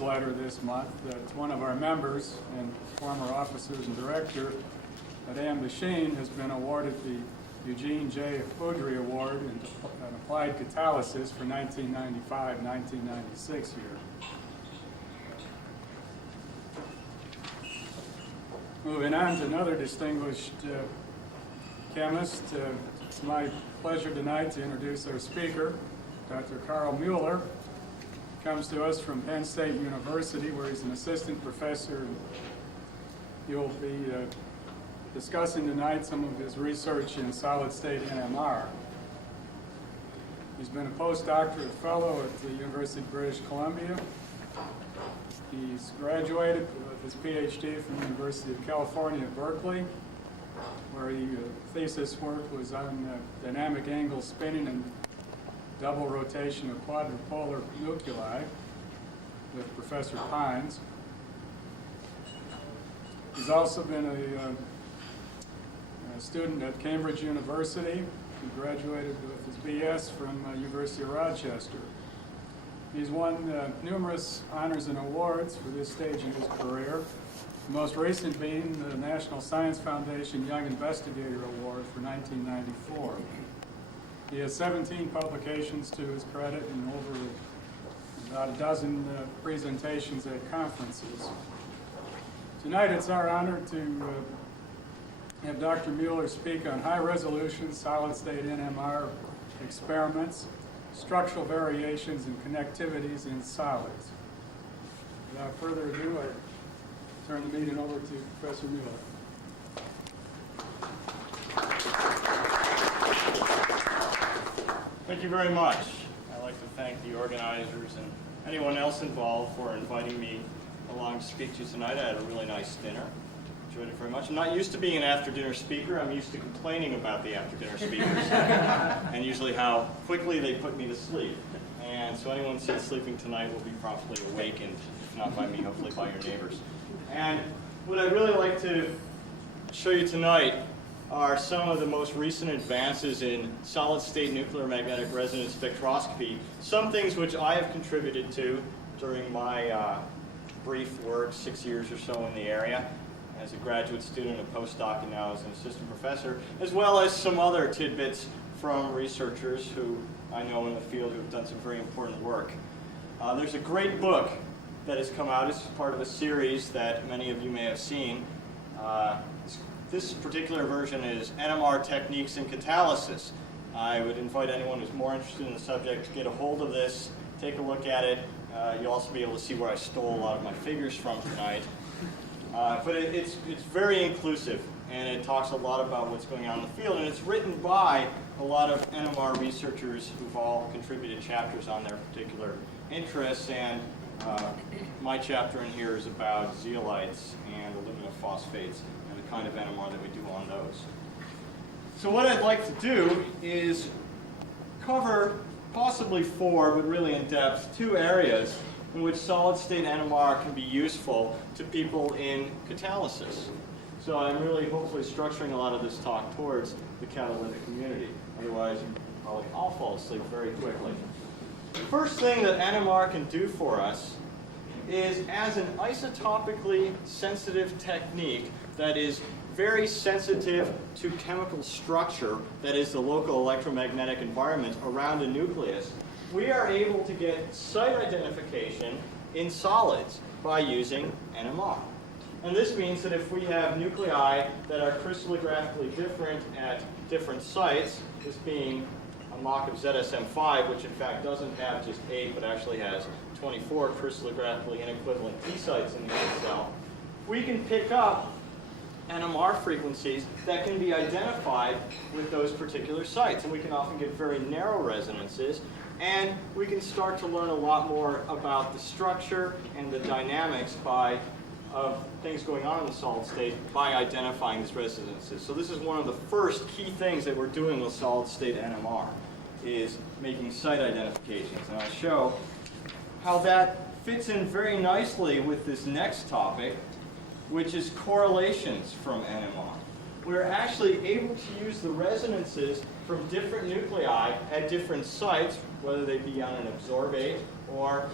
newsletter this month that one of our members and former officers and director, Madame Basheen, has been awarded the Eugene J. Houdry Award in Applied Catalysis for 1995-1996 year. Moving on to another distinguished chemist, it's my pleasure tonight to introduce our speaker, Dr. Karl Mueller. He comes to us from Penn State University, where he's an assistant professor. He'll be discussing tonight some of his research in solid-state NMR. He's been a postdoctoral fellow at the University of British Columbia. He's graduated with his PhD from the University of California at Berkeley, where his thesis work was on dynamic angle spinning and double rotation of quadripolar nuclei with Professor Pines. He's also been a student at Cambridge University. He graduated with his BS from University of Rochester. He's won numerous honors and awards for this stage in his career, the most recent being the National Science Foundation Young Investigator Award for 1994. He has 17 publications to his credit and over about a dozen presentations at conferences. Tonight it's our honor to have Dr. Mueller speak on high-resolution solid-state NMR experiments, structural variations, and connectivities in solids. Without further ado, I turn the meeting over to Professor Mueller. Thank you very much. I'd like to thank the organizers and anyone else involved for inviting me along to speak to you tonight. I had a really nice dinner. Enjoyed it very much. I'm not used to being an after-dinner speaker. I'm used to complaining about the after-dinner speakers and usually how quickly they put me to sleep. And so anyone who says sleeping tonight will be promptly awakened, if not by me, hopefully by your neighbors. And what I'd really like to show you tonight are some of the most recent advances in solid-state nuclear magnetic resonance spectroscopy, some things which I have contributed to during my brief work, 6 years or so in the area, as a graduate student, a postdoc, and now as an assistant professor, as well as some other tidbits from researchers who I know in the field who have done some very important work. There's a great book that has come out. It's part of a series that many of you may have seen. This particular version is NMR Techniques in Catalysis. I would invite anyone who's more interested in the subject to get a hold of this, take a look at it. You'll also be able to see where I stole a lot of my figures from tonight. But it's very inclusive, and it talks a lot about what's going on in the field, and it's written by a lot of NMR researchers who've all contributed chapters on their particular interests, and my chapter in here is about zeolites and aluminophosphates and the kind of NMR that we do on those. So what I'd like to do is cover possibly 4, but really in depth, 2 areas in which solid-state NMR can be useful to people in catalysis. So I'm really hopefully structuring a lot of this talk towards the catalytic community. Otherwise, I'll fall asleep very quickly. The first thing that NMR can do for us is, as an isotopically sensitive technique that is very sensitive to chemical structure, that is the local electromagnetic environment around a nucleus, we are able to get site identification in solids by using NMR. And this means that if we have nuclei that are crystallographically different at different sites, this being a mock of ZSM5, which in fact doesn't have just 8, but actually has 24 crystallographically inequivalent P sites in the cell, we can pick up NMR frequencies that can be identified with those particular sites. And we can often get very narrow resonances, and we can start to learn a lot more about the structure and the dynamics of things going on in the solid state by identifying these resonances. So this is one of the first key things that we're doing with solid state NMR, is making site identifications. And I'll show how that fits in very nicely with this next topic, which is correlations from NMR. We're actually able to use the resonances from different nuclei at different sites, whether they be on an absorbate or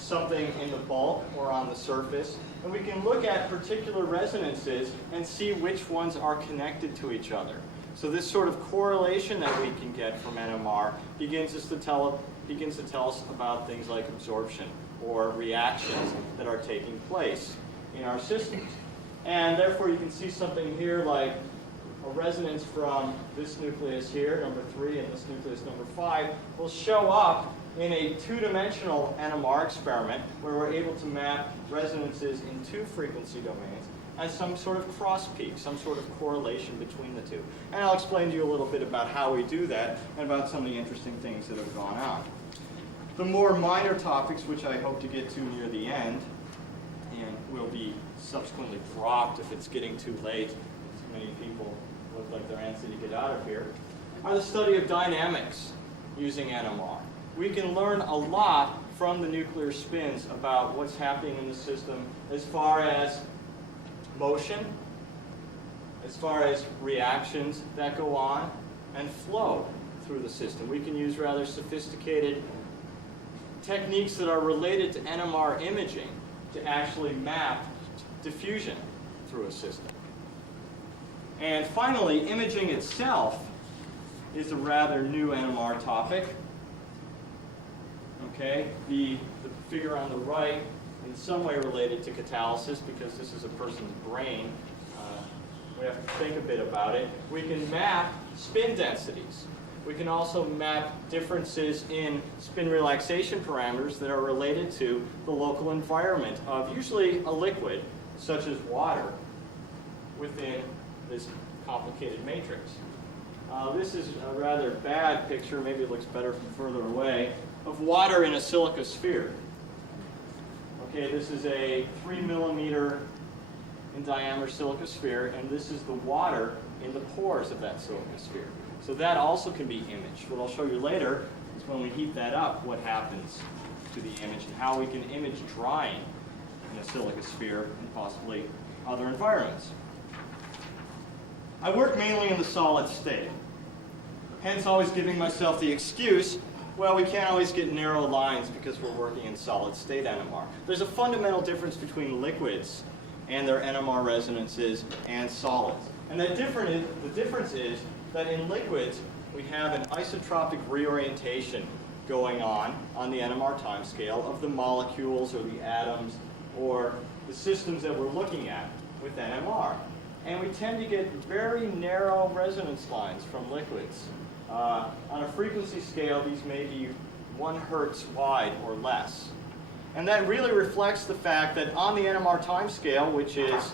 something in the bulk or on the surface. And we can look at particular resonances and see which ones are connected to each other. So this sort of correlation that we can get from NMR begins to tell us about things like absorption or reactions that are taking place in our systems. And therefore you can see something here like a resonance from this nucleus here, number 3, and this nucleus, number 5, will show up in a two-dimensional NMR experiment where we're able to map resonances in 2 frequency domains as some sort of cross peak, some sort of correlation between the two. And I'll explain to you a little bit about how we do that and about some of the interesting things that have gone on. The more minor topics, which I hope to get to near the end, and will be subsequently dropped if it's getting too late, too many people look like they're antsy to get out of here, are the study of dynamics using NMR. We can learn a lot from the nuclear spins about what's happening in the system as far as motion, as far as reactions that go on, and flow through the system. We can use rather sophisticated techniques that are related to NMR imaging to actually map diffusion through a system. And finally, imaging itself is a rather new NMR topic. Okay, the figure on the right in some way related to catalysis because this is a person's brain. We have to think a bit about it. We can map spin densities. We can also map differences in spin relaxation parameters that are related to the local environment of usually a liquid, such as water, within this complicated matrix. This is a rather bad picture, maybe it looks better from further away, of water in a silica sphere. Okay, this is a 3 millimeter in diameter silica sphere, and this is the water in the pores of that silica sphere. So that also can be imaged. What I'll show you later is when we heat that up, what happens to the image and how we can image drying in a silica sphere and possibly other environments. I work mainly in the solid state, hence always giving myself the excuse, well, we can't always get narrow lines because we're working in solid state NMR. There's a fundamental difference between liquids and their NMR resonances and solids. And the difference is that in liquids, we have an isotropic reorientation going on the NMR time scale of the molecules or the atoms or the systems that we're looking at with NMR. And we tend to get very narrow resonance lines from liquids. On a frequency scale, these may be 1 hertz wide or less. And that really reflects the fact that on the NMR time scale, which is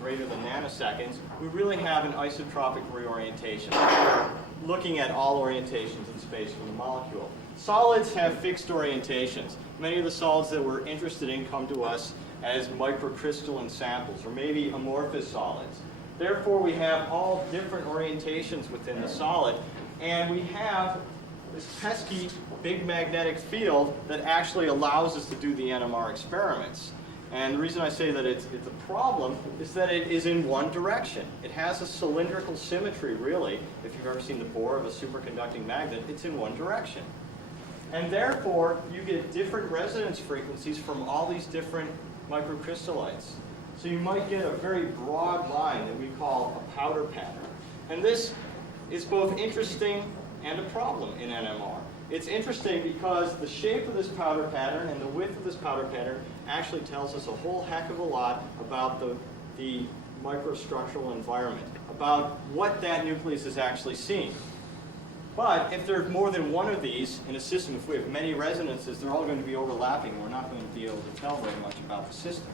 greater than nanoseconds, we really have an isotropic reorientation, looking at all orientations in space from the molecule. Solids have fixed orientations. Many of the solids that we're interested in come to us as microcrystalline samples, or maybe amorphous solids. Therefore, we have all different orientations within the solid, and we have this pesky big magnetic field that actually allows us to do the NMR experiments. And the reason I say that it's a problem is that it is in one direction. It has a cylindrical symmetry, really. If you've ever seen the bore of a superconducting magnet, it's in one direction. And therefore, you get different resonance frequencies from all these different microcrystallites. So you might get a very broad line that we call a powder pattern. And this is both interesting and a problem in NMR. It's interesting because the shape of this powder pattern and the width of this powder pattern actually tells us a whole heck of a lot about the microstructural environment, about what that nucleus is actually seeing. But if there's more than one of these in a system, if we have many resonances, they're all going to be overlapping, and we're not going to be able to tell very much about the system.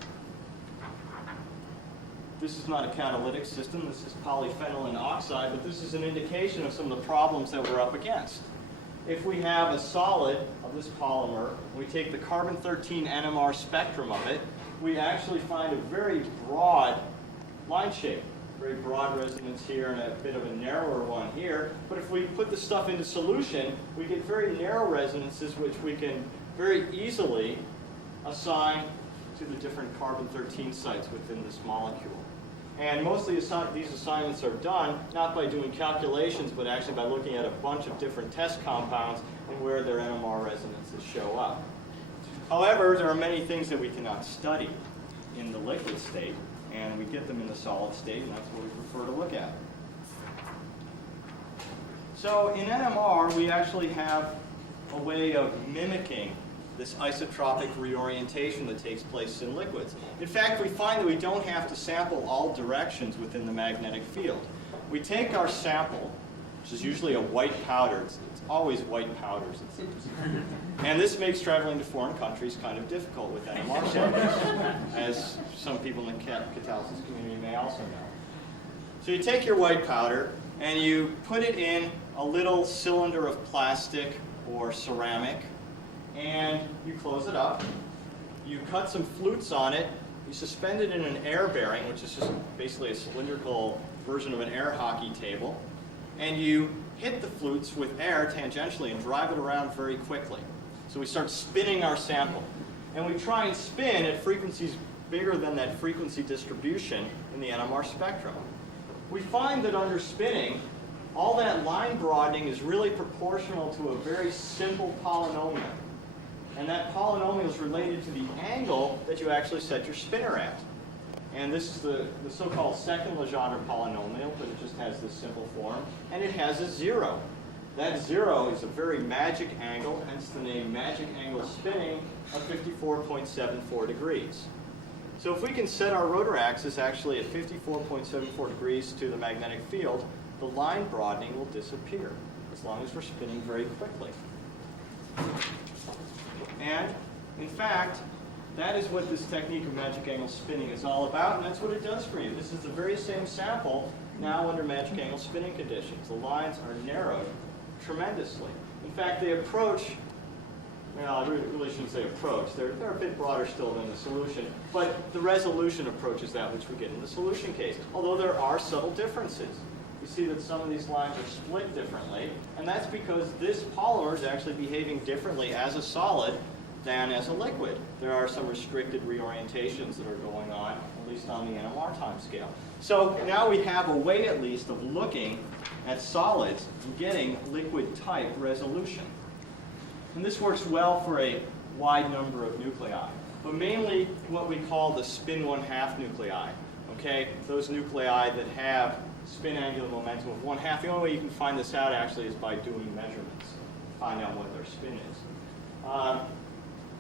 This is not a catalytic system, this is polyphenylene oxide, but this is an indication of some of the problems that we're up against. If we have a solid of this polymer, we take the carbon-13 NMR spectrum of it, we actually find a very broad line shape. Very broad resonance here and a bit of a narrower one here. But if we put the stuff into solution, we get very narrow resonances which we can very easily assign to the different carbon-13 sites within this molecule. And mostly these assignments are done not by doing calculations, but actually by looking at a bunch of different test compounds and where their NMR resonances show up. However, there are many things that we cannot study in the liquid state, and we get them in the solid state, and that's what we prefer to look at. So in NMR, we actually have a way of mimicking this isotropic reorientation that takes place in liquids. In fact, we find that we don't have to sample all directions within the magnetic field. We take our sample, which is usually a white powder. It's always white powders, it seems. And this makes traveling to foreign countries kind of difficult with NMR samples, as some people in the catalysis community may also know. So you take your white powder and you put it in a little cylinder of plastic or ceramic, and you close it up. You cut some flutes on it. You suspend it in an air bearing, which is just basically a cylindrical version of an air hockey table. And you hit the flutes with air tangentially and drive it around very quickly. So we start spinning our sample. And we try and spin at frequencies bigger than that frequency distribution in the NMR spectrum. We find that under spinning, all that line broadening is really proportional to a very simple polynomial. And that polynomial is related to the angle that you actually set your spinner at. And this is the so-called second Legendre polynomial, but it just has this simple form. And it has a zero. That zero is a very magic angle, hence the name magic angle spinning of 54.74 degrees. So if we can set our rotor axis actually at 54.74 degrees to the magnetic field, the line broadening will disappear, as long as we're spinning very quickly. And, in fact, that is what this technique of magic angle spinning is all about, and that's what it does for you. This is the very same sample, now under magic angle spinning conditions. The lines are narrowed tremendously. In fact, they approach, well, I really shouldn't say approach. They're a bit broader still than the solution, but the resolution approaches that which we get in the solution case, although there are subtle differences. You see that some of these lines are split differently, and that's because this polymer is actually behaving differently as a solid than as a liquid. There are some restricted reorientations that are going on, at least on the NMR time scale. So now we have a way, at least, of looking at solids and getting liquid-type resolution. And this works well for a wide number of nuclei, but mainly what we call the spin 1/2 nuclei. Okay, those nuclei that have spin angular momentum of 1/2. The only way you can find this out actually is by doing measurements, find out what their spin is.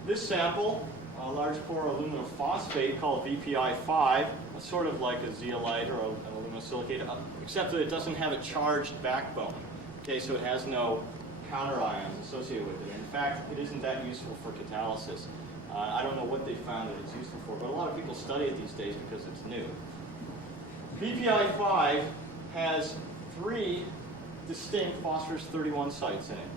This sample, a large pore aluminum phosphate called VPI5, sort of like a zeolite or an aluminosilicate, except that it doesn't have a charged backbone. Okay, so it has no counterions associated with it. In fact, it isn't that useful for catalysis. I don't know what they found that it's useful for, but a lot of people study it these days because it's new. VPI5 has 3 distinct phosphorus-31 sites in it.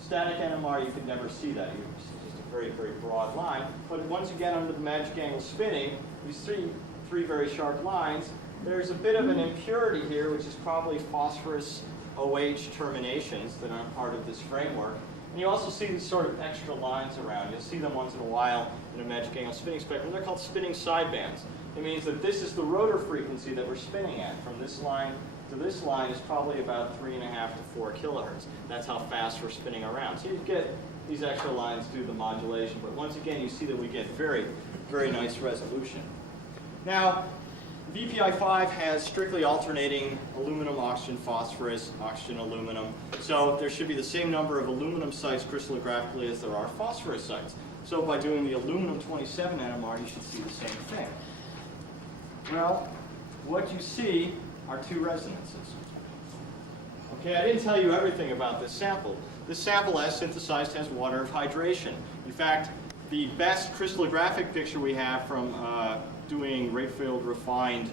Static NMR, you could never see that. It's just a very, very broad line. But once you get under the magic angle spinning, you see 3 very sharp lines. There's a bit of an impurity here, which is probably phosphorus OH terminations that aren't part of this framework. And you also see these sort of extra lines around. You'll see them once in a while in a magic angle spinning spectrum. They're called spinning sidebands. It means that this is the rotor frequency that we're spinning at. From this line to this line is probably about 3.5 to 4 kilohertz. That's how fast we're spinning around. So you get these extra lines through the modulation. But once again, you see that we get very, very nice resolution. Now, VPI5 has strictly alternating aluminum, oxygen, phosphorus, oxygen, aluminum. So there should be the same number of aluminum sites crystallographically as there are phosphorus sites. So by doing the aluminum 27 NMR, you should see the same thing. Well, what you see are 2 resonances. Okay, I didn't tell you everything about this sample. This sample, as synthesized, has water hydration. In fact, the best crystallographic picture we have from doing rate-filled refined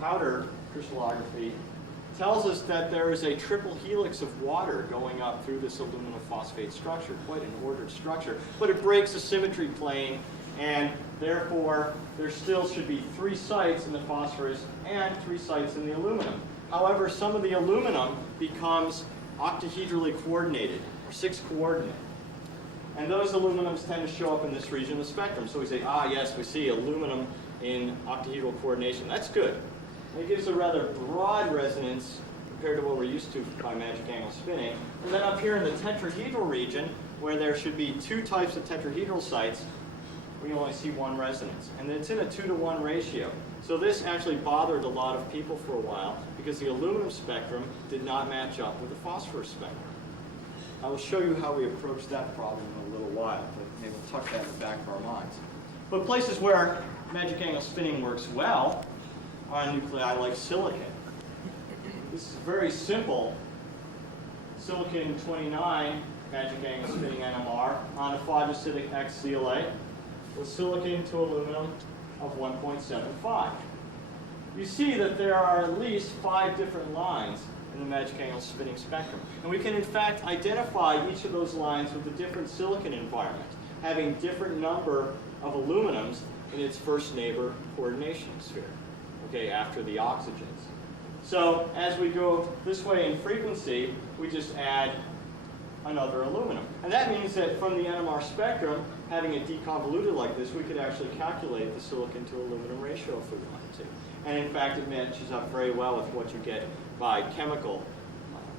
powder crystallography tells us that there is a triple helix of water going up through this aluminum phosphate structure, quite an ordered structure, but it breaks the symmetry plane, and therefore there still should be 3 sites in the phosphorus and 3 sites in the aluminum. However, some of the aluminum becomes octahedrally coordinated, or 6-coordinate. And those aluminums tend to show up in this region of the spectrum. So we say, ah, yes, we see aluminum in octahedral coordination. That's good. And it gives a rather broad resonance compared to what we're used to by magic angle spinning. And then up here in the tetrahedral region, where there should be 2 types of tetrahedral sites, we only see 1 resonance. And it's in a 2-to-1 ratio. So this actually bothered a lot of people for a while because the aluminum spectrum did not match up with the phosphorus spectrum. I will show you how we approach that problem in a little while, but maybe we'll tuck that in the back of our minds. But places where magic angle spinning works well are nuclei like silicon. This is very simple. Silicon-29 magic angle spinning NMR on a quadristatic X zeolite with silicon to aluminum of 1.75. You see that there are at least 5 different lines in the magic angle spinning spectrum. And we can in fact identify each of those lines with a different silicon environment, having different number of aluminums in its first neighbor coordination sphere, okay, after the oxygens. So as we go this way in frequency, we just add another aluminum. And that means that from the NMR spectrum, having it deconvoluted like this, we could actually calculate the silicon to aluminum ratio if we wanted to. And in fact, it matches up very well with what you get by chemical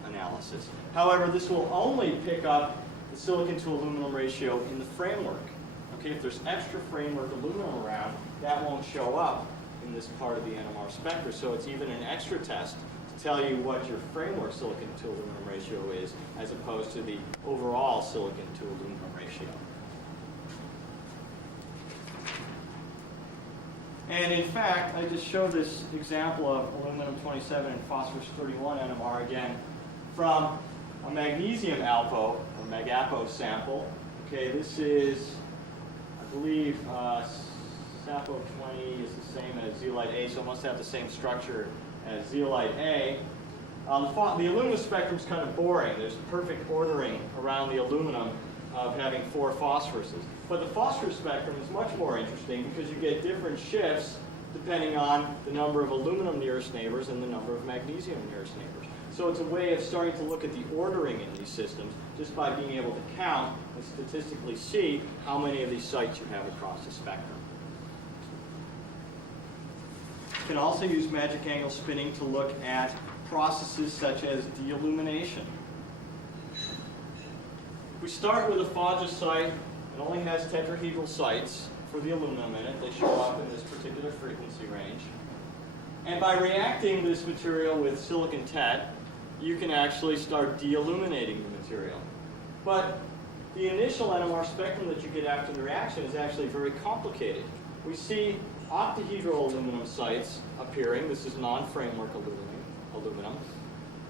analysis. However, this will only pick up the silicon to aluminum ratio in the framework. Okay, if there's extra framework aluminum around, that won't show up in this part of the NMR spectrum. So it's even an extra test to tell you what your framework silicon to aluminum ratio is, as opposed to the overall silicon to aluminum ratio. And in fact, I just showed this example of aluminum 27 and phosphorus 31 NMR again from a magnesium alpo, or MagApo sample. Okay, this is, I believe, SAPO 20 is the same as zeolite A, so it must have the same structure as zeolite A. The aluminum spectrum is kind of boring. There's perfect ordering around the aluminum of having 4 phosphoruses. But the phosphorus spectrum is much more interesting because you get different shifts depending on the number of aluminum nearest neighbors and the number of magnesium nearest neighbors. So it's a way of starting to look at the ordering in these systems just by being able to count and statistically see how many of these sites you have across the spectrum. You can also use magic angle spinning to look at processes such as deillumination. We start with a phagosite. It only has tetrahedral sites for the aluminum in it. They show up in this particular frequency range. And by reacting this material with silicon tet, you can actually start deilluminating the material. But the initial NMR spectrum that you get after the reaction is actually very complicated. We see octahedral aluminum sites appearing. This is non-framework aluminum.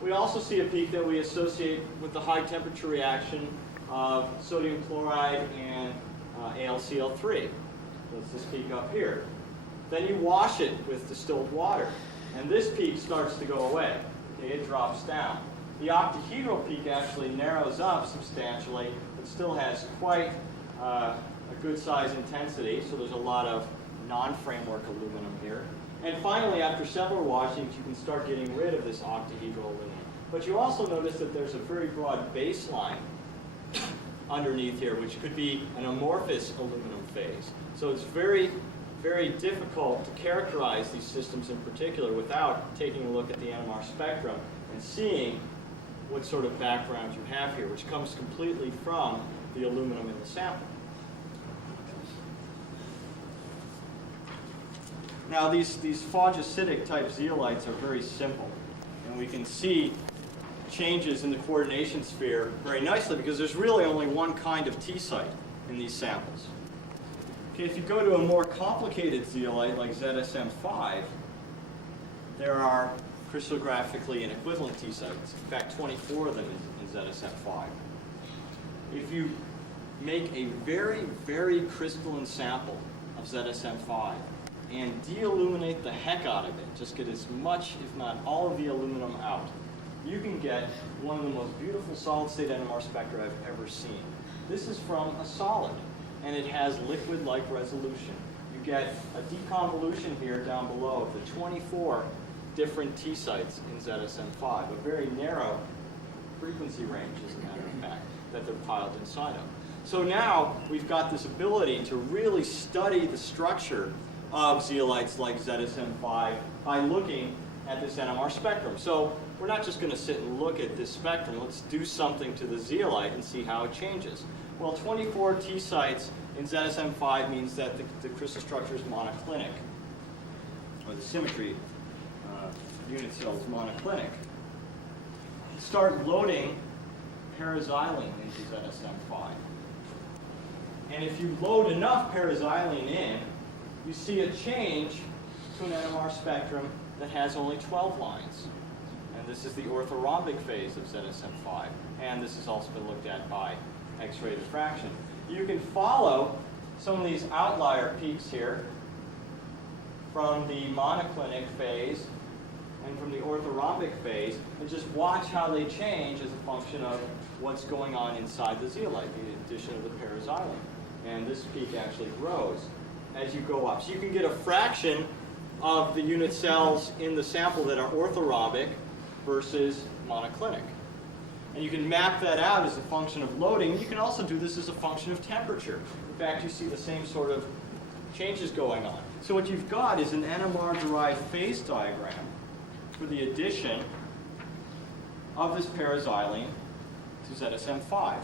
We also see a peak that we associate with the high temperature reaction of sodium chloride and AlCl3. That's this peak up here. Then you wash it with distilled water, and this peak starts to go away. Okay, it drops down. The octahedral peak actually narrows up substantially, but still has quite a good size intensity, so there's a lot of non-framework aluminum here. And finally, after several washings, you can start getting rid of this octahedral aluminum. But you also notice that there's a very broad baseline underneath here, which could be an amorphous aluminum phase. So it's very, very difficult to characterize these systems in particular without taking a look at the NMR spectrum and seeing what sort of background you have here, which comes completely from the aluminum in the sample. Now these phagositic type zeolites are very simple, and we can see changes in the coordination sphere very nicely because there's really only one kind of T site in these samples. Okay, if you go to a more complicated zeolite like ZSM5, there are crystallographically inequivalent T sites. In fact, 24 of them in ZSM5. If you make a very, very crystalline sample of ZSM5 and deilluminate the heck out of it, just get as much, if not all of the aluminum out, you can get one of the most beautiful solid-state NMR spectra I've ever seen. This is from a solid, and it has liquid-like resolution. You get a deconvolution here down below of the 24 different T sites in ZSM5, a very narrow frequency range, as a matter of fact, that they're piled inside of. So now we've got this ability to really study the structure of zeolites like ZSM5 by looking at this NMR spectrum. So we're not just going to sit and look at this spectrum. Let's do something to the zeolite and see how it changes. Well, 24 T sites in ZSM5 means that the crystal structure is monoclinic, or the symmetry unit cell is monoclinic. Start loading paraxylene into ZSM5. And if you load enough paraxylene in, you see a change to an NMR spectrum that has only 12 lines. And this is the orthorhombic phase of ZSM5. And this has also been looked at by X-ray diffraction. You can follow some of these outlier peaks here from the monoclinic phase and from the orthorhombic phase, and just watch how they change as a function of what's going on inside the zeolite, the addition of the paraxylene. And this peak actually grows as you go up. So you can get a fraction of the unit cells in the sample that are orthorhombic versus monoclinic. And you can map that out as a function of loading. You can also do this as a function of temperature. In fact, you see the same sort of changes going on. So what you've got is an NMR-derived phase diagram for the addition of this paraxylene to ZSM5.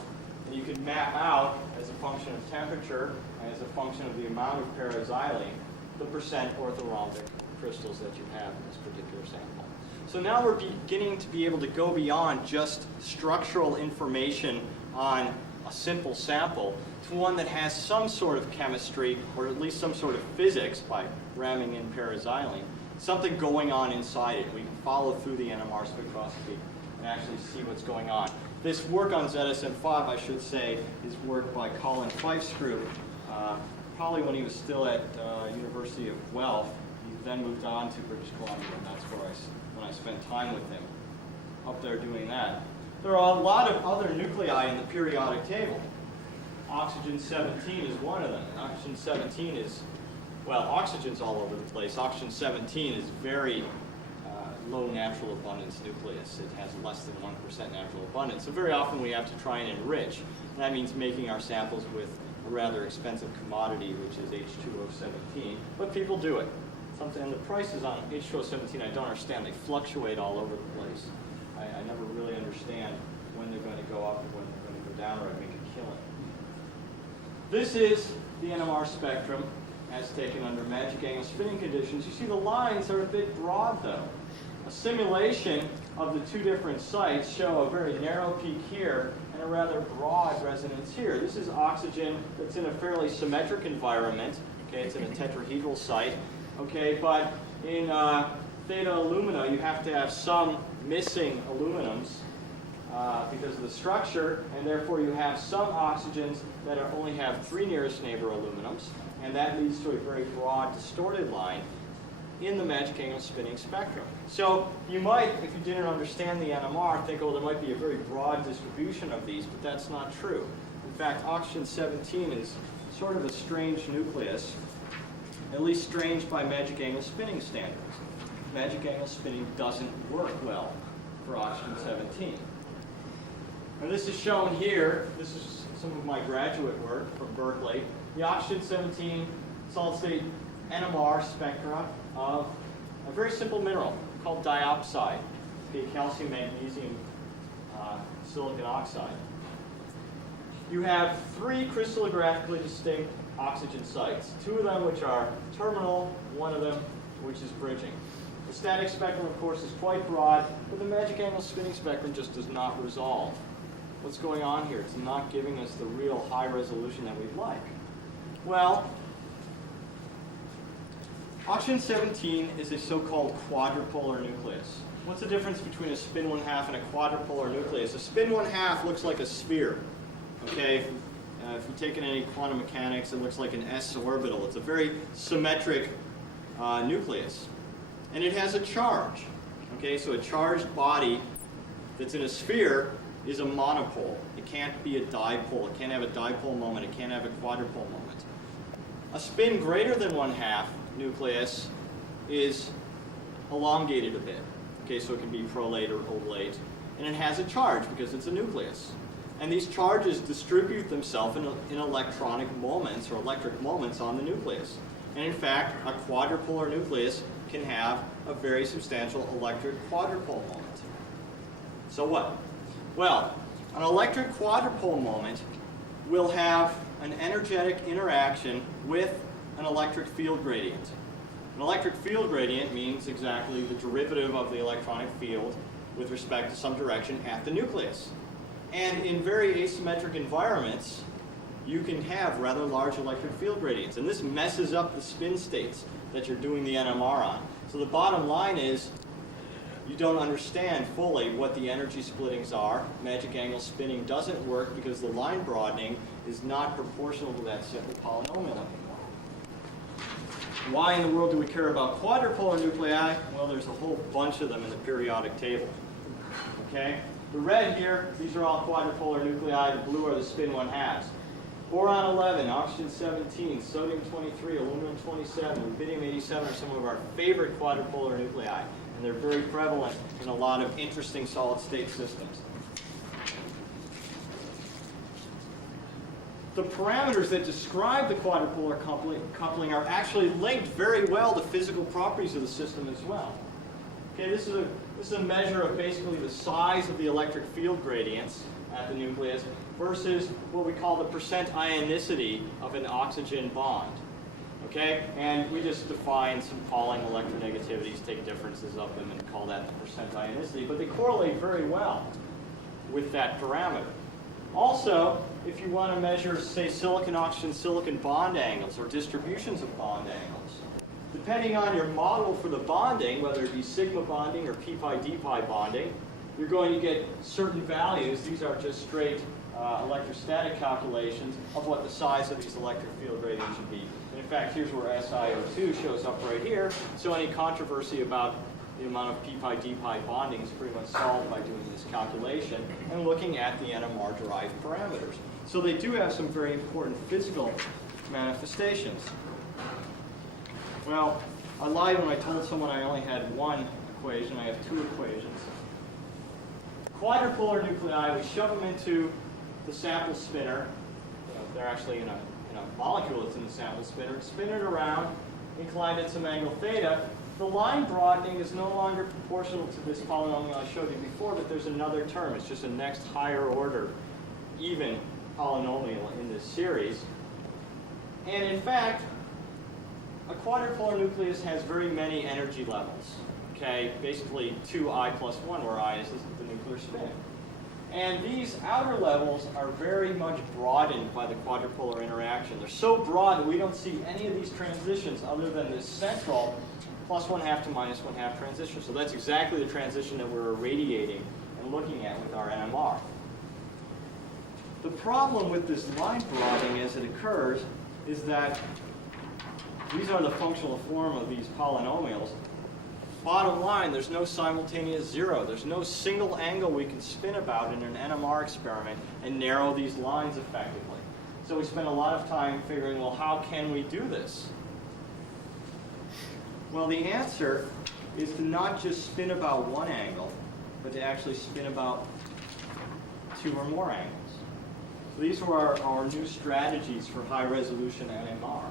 And you can map out, as a function of temperature and as a function of the amount of paraxylene, the percent orthorhombic crystals that you have in this particular sample. So now we're beginning to be able to go beyond just structural information on a simple sample to one that has some sort of chemistry, or at least some sort of physics by ramming in paraxylene, something going on inside it. We can follow through the NMR spectroscopy and actually see what's going on. This work on ZSM5, I should say, is work by Colin Fife's group, probably when he was still at University of Guelph. He then moved on to British Columbia, and that's where when I spent time with him, up there doing that. There are a lot of other nuclei in the periodic table. Oxygen 17 is one of them. And oxygen 17 is, well, oxygen's all over the place. Oxygen 17 is very low natural abundance nucleus. It has less than 1% natural abundance. So very often we have to try and enrich. And that means making our samples with a rather expensive commodity, which is H2O17. But people do it. And the prices on H2O17, I don't understand. They fluctuate all over the place. I never really understand when they're going to go up and when they're going to go down, or I make a killing. This is the NMR spectrum as taken under magic angle spinning conditions. You see the lines are a bit broad, though. A simulation of the two different sites show a very narrow peak here and a rather broad resonance here. This is oxygen that's in a fairly symmetric environment. Okay, it's in a tetrahedral site. Okay, but in theta alumina, you have to have some missing aluminums because of the structure, and therefore you have some oxygens that only have 3 nearest neighbor aluminums, and that leads to a very broad, distorted line in the magic angle spinning spectrum. So you might, if you didn't understand the NMR, think, oh, there might be a very broad distribution of these, but that's not true. In fact, oxygen 17 is sort of a strange nucleus, at least strange by magic angle spinning standards. Magic angle spinning doesn't work well for oxygen 17. And this is shown here. This is some of my graduate work from Berkeley. The oxygen 17 solid state NMR spectra of a very simple mineral called diopside, the calcium magnesium silicon oxide. You have 3 crystallographically distinct oxygen sites, 2 of them which are terminal, 1 of them which is bridging. The static spectrum, of course, is quite broad, but the magic angle spinning spectrum just does not resolve. What's going on here? It's not giving us the real high resolution that we'd like. Well, oxygen 17 is a so-called quadripolar nucleus. What's the difference between a spin 1/2 and a quadripolar nucleus? A spin 1/2 looks like a sphere. Okay, if you've taken any quantum mechanics, it looks like an S orbital. It's a very symmetric nucleus. And it has a charge. Okay, so a charged body that's in a sphere is a monopole. It can't be a dipole. It can't have a dipole moment. It can't have a quadrupole moment. A spin greater than 1/2 nucleus is elongated a bit. Okay, so it can be prolate or oblate. And it has a charge because it's a nucleus. And these charges distribute themselves in electronic moments or electric moments on the nucleus. And in fact, a quadripolar nucleus can have a very substantial electric quadrupole moment. So what? Well, an electric quadrupole moment will have an energetic interaction with an electric field gradient. An electric field gradient means exactly the derivative of the electronic field with respect to some direction at the nucleus. And in very asymmetric environments, you can have rather large electric field gradients. And this messes up the spin states that you're doing the NMR on. So the bottom line is, you don't understand fully what the energy splittings are. Magic angle spinning doesn't work because the line broadening is not proportional to that simple polynomial anymore. Why in the world do we care about quadripolar nuclei? Well, there's a whole bunch of them in the periodic table. Okay? The red here, these are all quadripolar nuclei. The blue are the spin 1/2. Boron 11, oxygen 17, sodium 23, aluminum 27, rubidium 87 are some of our favorite quadripolar nuclei. And they're very prevalent in a lot of interesting solid-state systems. The parameters that describe the quadripolar coupling are actually linked very well to physical properties of the system as well. Okay, this is a measure of basically the size of the electric field gradients at the nucleus versus what we call the percent ionicity of an oxygen bond. Okay, and we just define some Pauling electronegativities, take differences of them, and call that the percent ionicity. But they correlate very well with that parameter. Also, if you want to measure, say, silicon-oxygen-silicon bond angles or distributions of bond angles, depending on your model for the bonding, whether it be sigma bonding or p-pi d-pi bonding, you're going to get certain values. These are just straight electrostatic calculations of what the size of these electric field gradients should be. And in fact, here's where SiO2 shows up right here. So any controversy about the amount of p-pi d-pi bonding is pretty much solved by doing this calculation and looking at the NMR-derived parameters. So they do have some very important physical manifestations. Well, I lied when I told someone I only had one equation. I have two equations. Quadripolar nuclei, we shove them into the sample spinner. They're actually in a molecule that's in the sample spinner. Spin it around, inclined at some angle theta. The line broadening is no longer proportional to this polynomial I showed you before, but there's another term. It's just a next higher order, even polynomial in this series. And in fact, a quadripolar nucleus has very many energy levels. Okay, basically 2i plus 1, where I is the nuclear spin. And these outer levels are very much broadened by the quadripolar interaction. They're so broad that we don't see any of these transitions other than this central plus 1/2 to minus 1/2 transition. So that's exactly the transition that we're irradiating and looking at with our NMR. The problem with this line broadening as it occurs is that these are the functional form of these polynomials. Bottom line, there's no simultaneous zero. There's no single angle we can spin about in an NMR experiment and narrow these lines effectively. So we spend a lot of time figuring, well, how can we do this? Well, the answer is to not just spin about one angle, but to actually spin about two or more angles. So these are our new strategies for high-resolution NMR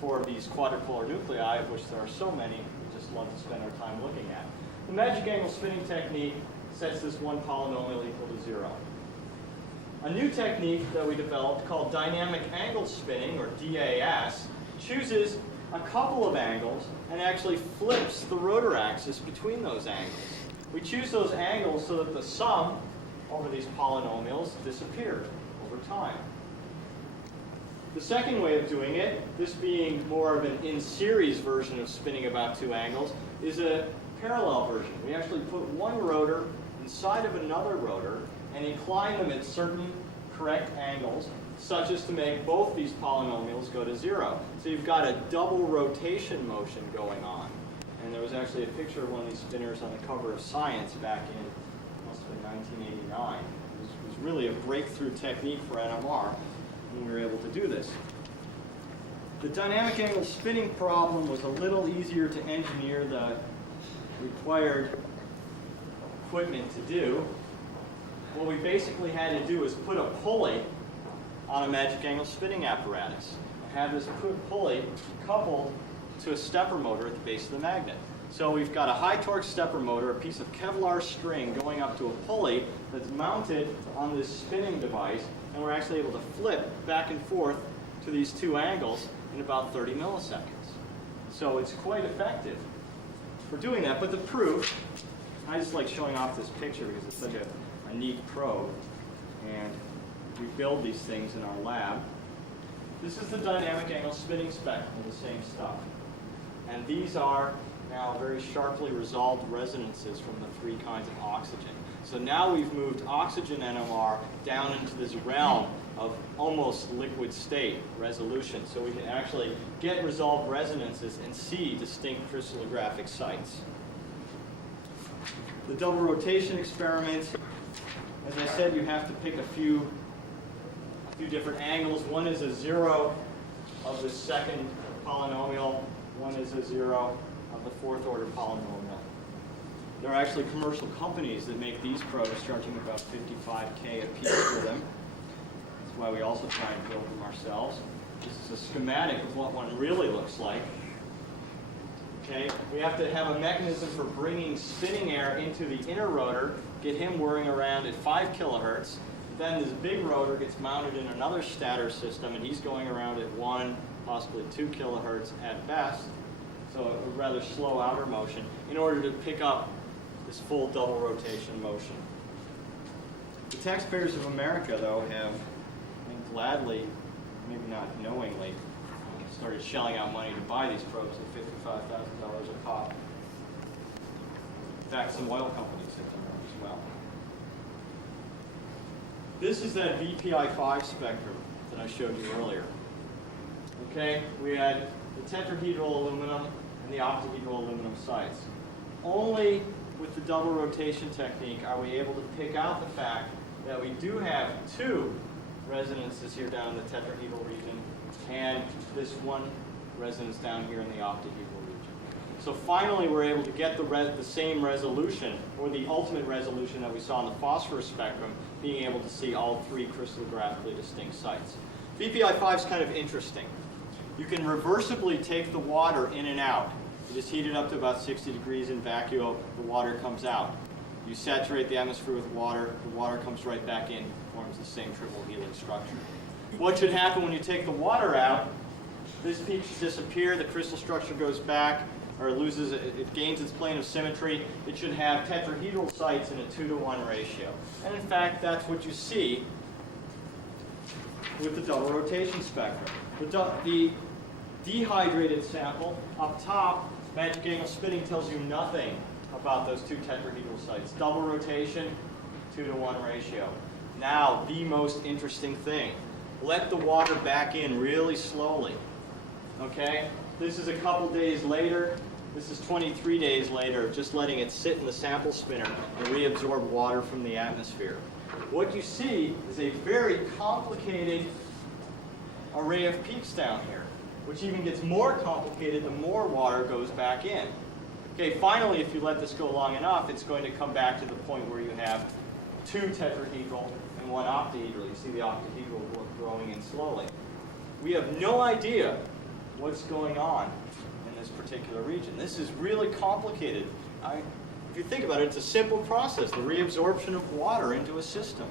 for these quadripolar nuclei, of which there are so many. Just love to spend our time looking at. The magic angle spinning technique sets this one polynomial equal to 0. A new technique that we developed called dynamic angle spinning, or DAS, chooses a couple of angles and actually flips the rotor axis between those angles. We choose those angles so that the sum over these polynomials disappears over time. The second way of doing it, this being more of an in-series version of spinning about two angles, is a parallel version. We actually put one rotor inside of another rotor and incline them at certain correct angles, such as to make both these polynomials go to 0. So you've got a double rotation motion going on. And there was actually a picture of one of these spinners on the cover of Science back in, must have been 1989. It was really a breakthrough technique for NMR. We were able to do this. The dynamic angle spinning problem was a little easier to engineer the required equipment to do. what we basically had to do is put a pulley on a magic angle spinning apparatus and have this pulley coupled to a stepper motor at the base of the magnet. So we've got a high torque stepper motor, a piece of Kevlar string going up to a pulley that's mounted on this spinning device, and we're actually able to flip back and forth to these two angles in about 30 milliseconds. So it's quite effective for doing that. But the proof, I just like showing off this picture because it's such a neat probe, and we build these things in our lab. This is the dynamic angle spinning spectrum of the same stuff. And these are now very sharply resolved resonances from the three kinds of oxygen. So now we've moved oxygen NMR down into this realm of almost liquid state resolution. So we can actually get resolved resonances and see distinct crystallographic sites. The double rotation experiment, as I said, you have to pick a few different angles. One is a zero of the second polynomial. One is a zero of the fourth order polynomial. There are actually commercial companies that make these probes, charging about $55K a piece for them. That's why we also try and build them ourselves. This is a schematic of what one really looks like. Okay, we have to have a mechanism for bringing spinning air into the inner rotor, get him whirring around at 5 kilohertz. Then this big rotor gets mounted in another stator system, and he's going around at 1, possibly 2 kilohertz at best. So a rather slow outer motion in order to pick up this full double rotation motion. The taxpayers of America, though, have gladly, maybe not knowingly, started shelling out money to buy these probes at $55,000 a pop. In fact, some oil companies have them as well. This is that VPI5 spectrum that I showed you earlier. Okay, we had the tetrahedral aluminum and the octahedral aluminum sites. Only with the double rotation technique are we able to pick out the fact that we do have two resonances here down in the tetrahedral region and this one resonance down here in the octahedral region. So finally we're able to get the same resolution, or the ultimate resolution that we saw in the phosphorus spectrum, being able to see all three crystallographically distinct sites. VPI5 is kind of interesting. You can reversibly take the water in and out. You just heat it up to about 60 degrees in vacuo, the water comes out. You saturate the atmosphere with water, the water comes right back in, forms the same triple helix structure. What should happen when you take the water out? This peak should disappear, the crystal structure goes back, or it gains its plane of symmetry. It should have tetrahedral sites in a 2-to-1 ratio. And in fact, that's what you see with the double rotation spectrum. The dehydrated sample up top, magic angle spinning tells you nothing about those two tetrahedral sites. Double rotation, 2-to-1 ratio. Now, the most interesting thing. Let the water back in really slowly. Okay? This is a couple days later. This is 23 days later, just letting it sit in the sample spinner and reabsorb water from the atmosphere. What you see is a very complicated array of peaks down here, which even gets more complicated the more water goes back in. Okay, finally, if you let this go long enough, it's going to come back to the point where you have two tetrahedral and one octahedral. You see the octahedral growing in slowly. We have no idea what's going on in this particular region. This is really complicated. If you think about it, it's a simple process, the reabsorption of water into a system.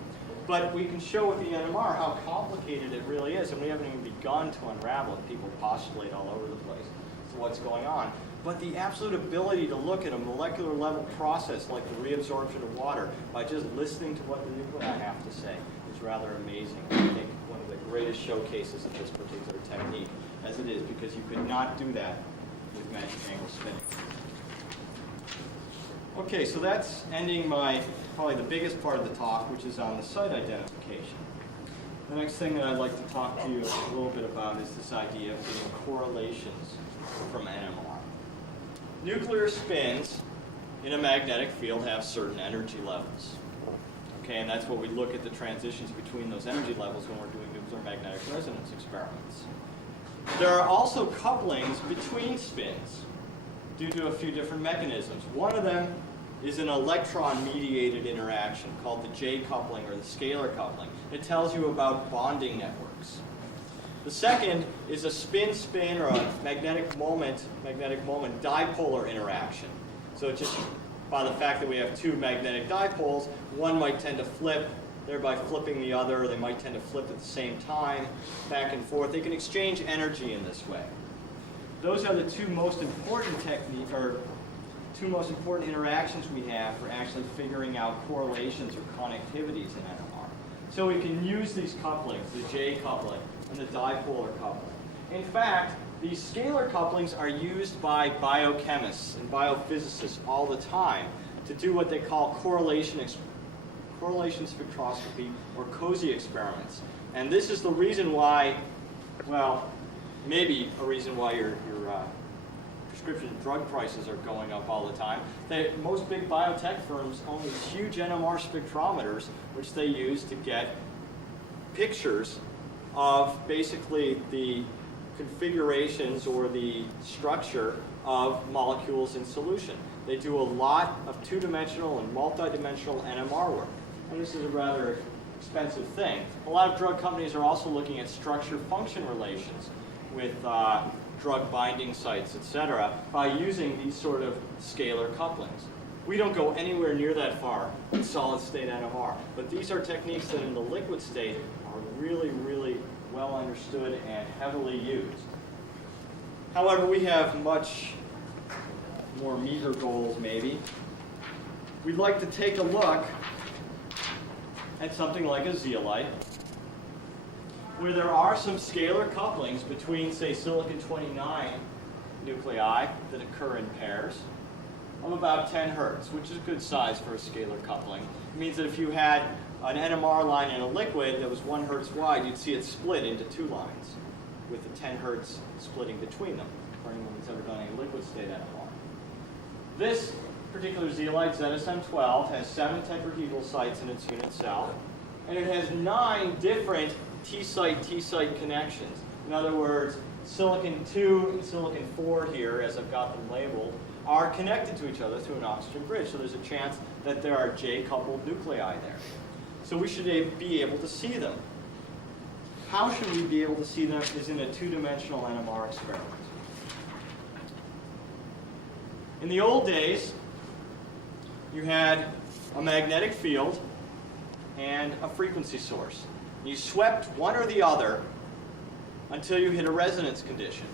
But we can show with the NMR how complicated it really is, and we haven't even begun to unravel it. People postulate all over the place as to what's going on. But the absolute ability to look at a molecular level process like the reabsorption of water by just listening to what the nuclei have to say is rather amazing. I think one of the greatest showcases of this particular technique, as it is, because you could not do that with magic angle spinning. Okay, so that's ending probably the biggest part of the talk, which is on the site identification. The next thing that I'd like to talk to you a little bit about is this idea of getting correlations from NMR. Nuclear spins in a magnetic field have certain energy levels. Okay, and that's what we look at the transitions between those energy levels when we're doing nuclear magnetic resonance experiments. There are also couplings between spins due to a few different mechanisms. One of them is an electron-mediated interaction called the J coupling or the scalar coupling. It tells you about bonding networks. The second is a spin-spin or a magnetic moment dipolar interaction. So just by the fact that we have two magnetic dipoles, one might tend to flip, thereby flipping the other. They might tend to flip at the same time, back and forth. They can exchange energy in this way. Those are the two most important interactions we have for actually figuring out correlations or connectivities in NMR. So we can use these couplings, the J coupling and the dipolar coupling. In fact, these scalar couplings are used by biochemists and biophysicists all the time to do what they call correlation spectroscopy or cozy experiments. And this is the reason why, well, maybe a reason why your prescription drug prices are going up all the time. Most big biotech firms own these huge NMR spectrometers, which they use to get pictures of basically the configurations or the structure of molecules in solution. They do a lot of two-dimensional and multi-dimensional NMR work. And this is a rather expensive thing. A lot of drug companies are also looking at structure-function relations with drug binding sites, etc., by using these sort of scalar couplings. We don't go anywhere near that far in solid-state NMR, but these are techniques that in the liquid state are really, really well understood and heavily used. However, we have much more meager goals, maybe. We'd like to take a look at something like a zeolite, where there are some scalar couplings between, say, silicon-29 nuclei that occur in pairs of about 10 hertz, which is a good size for a scalar coupling. It means that if you had an NMR line in a liquid that was 1 hertz wide, you'd see it split into two lines with the 10 hertz splitting between them, for anyone who's ever done any liquid state NMR. This particular zeolite, ZSM12, has 7 tetrahedral sites in its unit cell, and it has 9 different T-site connections. In other words, silicon 2 and silicon 4 here, as I've got them labeled, are connected to each other through an oxygen bridge. So there's a chance that there are J-coupled nuclei there. So we should be able to see them. How should we be able to see them is in a two-dimensional NMR experiment. In the old days, you had a magnetic field and a frequency source. You swept one or the other until you hit a resonance condition.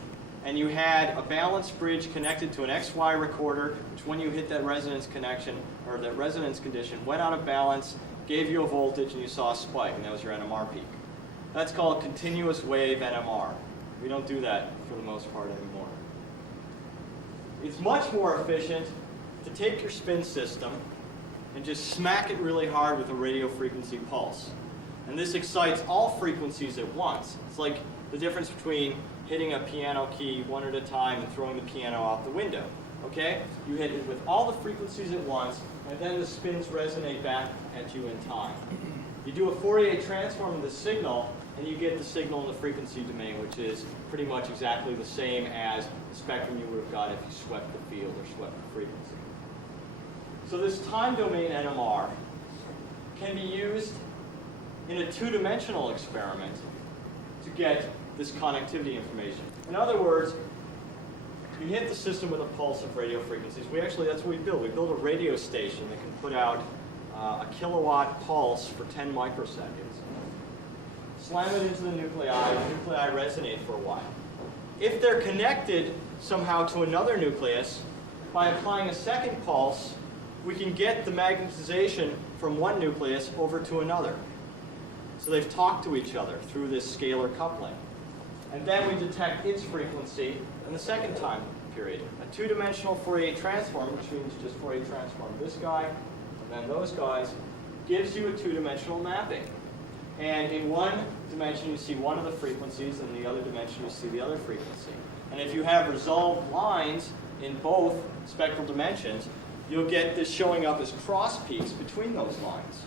And you had a balance bridge connected to an XY recorder, which when you hit that resonance connection, or that resonance condition, went out of balance, gave you a voltage, and you saw a spike, and that was your NMR peak. That's called continuous wave NMR. We don't do that for the most part anymore. It's much more efficient to take your spin system and just smack it really hard with a radio frequency pulse. And this excites all frequencies at once. It's like the difference between hitting a piano key one at a time and throwing the piano out the window. Okay? You hit it with all the frequencies at once, and then the spins resonate back at you in time. You do a Fourier transform of the signal, and you get the signal in the frequency domain, which is pretty much exactly the same as the spectrum you would have got if you swept the field or swept the frequency. So this time domain NMR can be used in a two-dimensional experiment to get this connectivity information. In other words, you hit the system with a pulse of radio frequencies. That's what we build. We build a radio station that can put out a kilowatt pulse for 10 microseconds. Slam it into the nuclei resonate for a while. If they're connected somehow to another nucleus, by applying a second pulse, we can get the magnetization from one nucleus over to another. So they've talked to each other through this scalar coupling. And then we detect its frequency in the second time period. A two-dimensional Fourier transform, which means just Fourier transform this guy and then those guys, gives you a two-dimensional mapping. And in one dimension you see one of the frequencies, and in the other dimension you see the other frequency. And if you have resolved lines in both spectral dimensions, you'll get this showing up as cross peaks between those lines.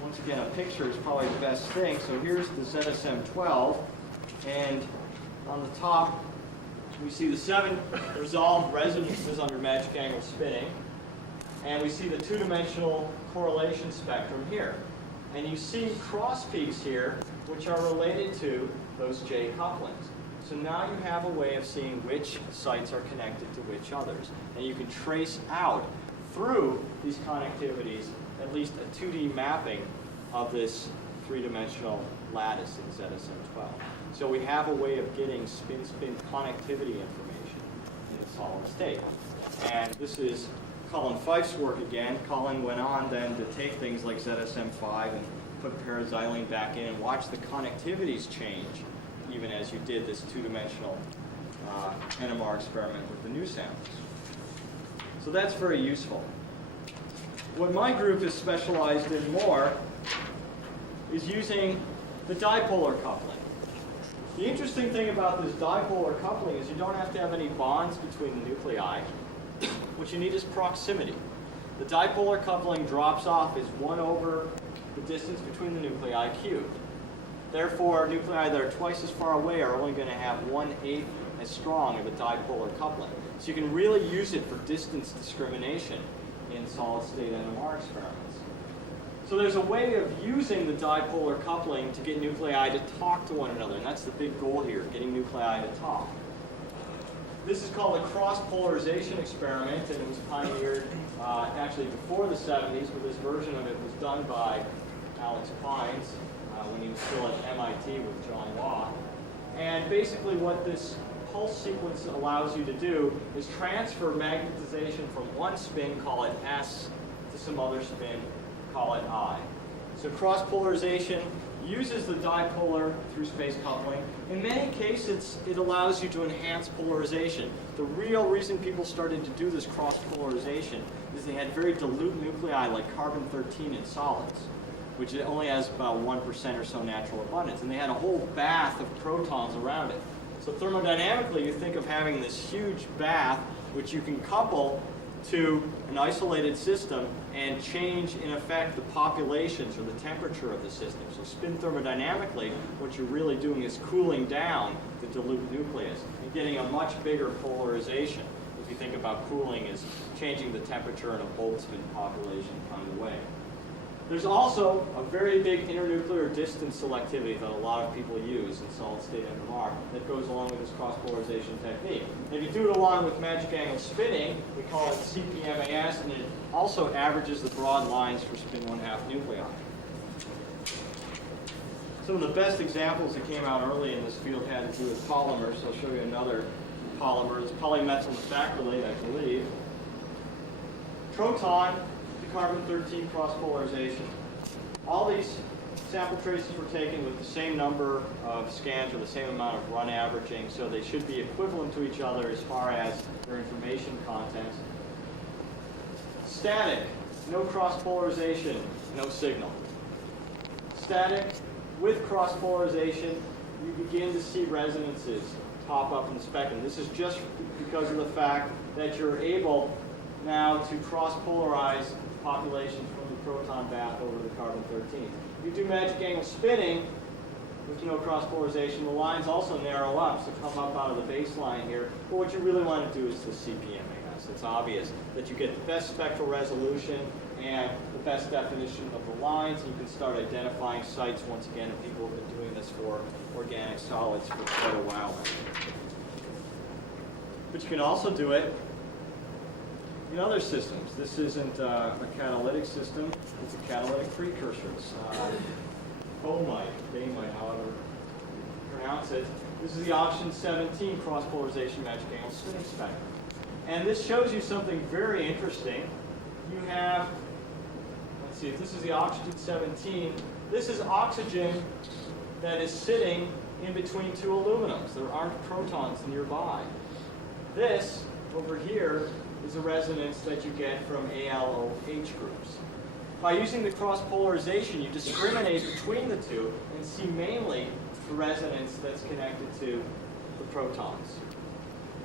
Once again, a picture is probably the best thing. So here's the ZSM12, and on the top we see the 7 resolved resonances under magic angle spinning. And we see the two-dimensional correlation spectrum here. And you see cross peaks here, which are related to those J couplings. So now you have a way of seeing which sites are connected to which others. And you can trace out through these connectivities at least a 2D mapping of this three-dimensional lattice in ZSM12. So we have a way of getting spin-spin connectivity information in a solid state. And this is Colin Fife's work again. Colin went on then to take things like ZSM5 and put paraxylene back in and watch the connectivities change even as you did this two-dimensional NMR experiment with the new samples. So that's very useful. What my group is specialized in more is using the dipolar coupling. The interesting thing about this dipolar coupling is you don't have to have any bonds between the nuclei. What you need is proximity. The dipolar coupling drops off as 1 over the distance between the nuclei cubed. Therefore, nuclei that are twice as far away are only going to have 1/8 as strong of a dipolar coupling. So you can really use it for distance discrimination in solid-state NMR experiments. So there's a way of using the dipolar coupling to get nuclei to talk to one another, and that's the big goal here, getting nuclei to talk. This is called a cross-polarization experiment, and it was pioneered actually before the 70s, but this version of it was done by Alex Pines when he was still at MIT with John Law. And basically what this pulse sequence allows you to do is transfer magnetization from one spin, call it S, to some other spin, call it I. So cross-polarization uses the dipolar through space coupling. In many cases, it allows you to enhance polarization. The real reason people started to do this cross-polarization is they had very dilute nuclei like carbon-13 in solids, which only has about 1% or so natural abundance. And they had a whole bath of protons around it. So thermodynamically, you think of having this huge bath, which you can couple to an isolated system and change, in effect, the populations or the temperature of the system. So spin thermodynamically, what you're really doing is cooling down the dilute nucleus and getting a much bigger polarization. If you think about cooling as changing the temperature in a Boltzmann population on the way. There's also a very big internuclear distance selectivity that a lot of people use in solid-state NMR that goes along with this cross-polarization technique. And if you do it along with magic angle spinning, we call it CPMAS, and it also averages the broad lines for spin 1/2 nuclei. Some of the best examples that came out early in this field had to do with polymers. So I'll show you another polymer. It's polymethyl methacrylate, I believe. Proton carbon-13 cross-polarization. All these sample traces were taken with the same number of scans or the same amount of run averaging, so they should be equivalent to each other as far as their information contents. Static, no cross-polarization, no signal. Static, with cross-polarization, you begin to see resonances pop up in the spectrum. This is just because of the fact that you're able now to cross-polarize populations from the proton bath over the carbon-13. If you do magic angle spinning with no cross-polarization, the lines also narrow up, so come up out of the baseline here. But what you really want to do is the CPMAS. It's obvious that you get the best spectral resolution and the best definition of the lines. You can start identifying sites once again, and people have been doing this for organic solids for quite a while now. But you can also do it in other systems. This isn't a catalytic system, it's a catalytic precursors. Baumite, however you pronounce it. This is the oxygen 17 cross-polarization magic angle spinning spectrum. And this shows you something very interesting. You have, let's see, if this is the oxygen 17, this is oxygen that is sitting in between two aluminums. There aren't protons nearby. This, over here, is a resonance that you get from ALOH groups. By using the cross-polarization, you discriminate between the two and see mainly the resonance that's connected to the protons.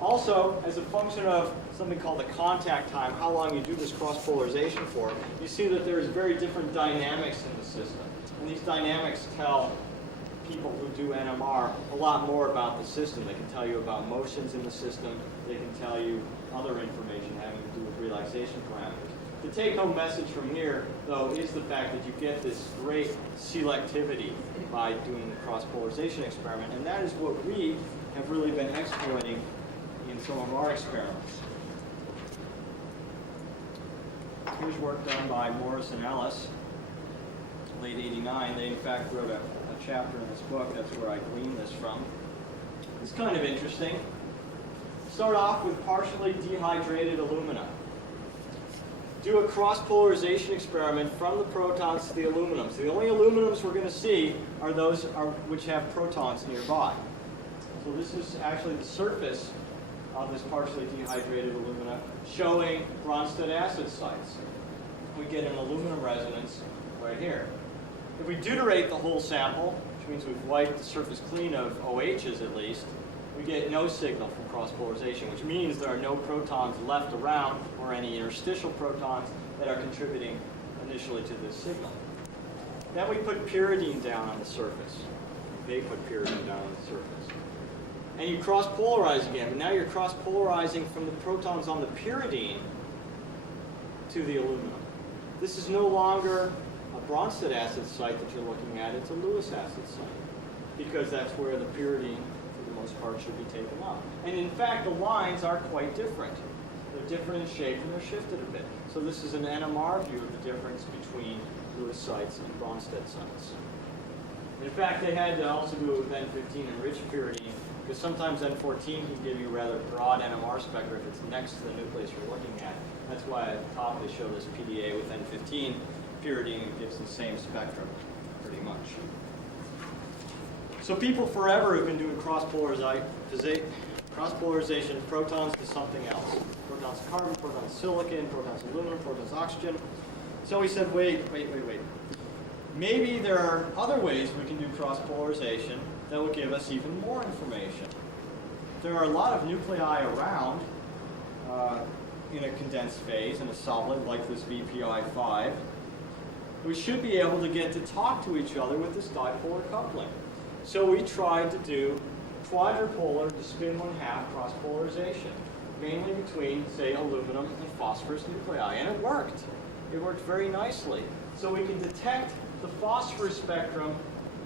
Also, as a function of something called the contact time, how long you do this cross-polarization for, you see that there's very different dynamics in the system. And these dynamics tell people who do NMR a lot more about the system. They can tell you about motions in the system. They can tell you other information having to do with relaxation parameters. The take-home message from here, though, is the fact that you get this great selectivity by doing the cross-polarization experiment, and that is what we have really been exploiting in some of our experiments. Here's work done by Morris and Ellis, late '89. They, in fact, wrote a chapter in this book. That's where I gleaned this from. It's kind of interesting. Start off with partially dehydrated alumina. Do a cross-polarization experiment from the protons to the aluminums. The only aluminums we're going to see are those which have protons nearby. So this is actually the surface of this partially dehydrated alumina showing Bronsted acid sites. We get an aluminum resonance right here. If we deuterate the whole sample, which means we've wiped the surface clean of OHs at least, we get no signal from cross-polarization, which means there are no protons left around or any interstitial protons that are contributing initially to this signal. Then we put pyridine down on the surface. They put pyridine down on the surface. And you cross-polarize again, but now you're cross-polarizing from the protons on the pyridine to the aluminum. This is no longer a Bronsted acid site that you're looking at, it's a Lewis acid site, because that's where the pyridine, for the most part, should be taken up. And in fact, the lines are quite different. They're different in shape and they're shifted a bit. So this is an NMR view of the difference between Lewis sites and Bronsted sites. In fact, they had to also do it with N15 enriched pyridine, because sometimes N14 can give you a rather broad NMR spectra if it's next to the nucleus you're looking at. That's why at the top they show this PDA with N15 pyridine gives the same spectrum, pretty much. So people forever have been doing cross-polarization of protons to something else. Protons of carbon, protons of silicon, protons of aluminum, protons of oxygen. So we said, wait. Maybe there are other ways we can do cross-polarization that will give us even more information. There are a lot of nuclei around in a condensed phase, in a solid like this VPI5. We should be able to get to talk to each other with this dipolar coupling. So we tried to do quadripolar to spin 1/2 cross-polarization, mainly between, say, aluminum and phosphorus nuclei, and it worked. It worked very nicely. So we can detect the phosphorus spectrum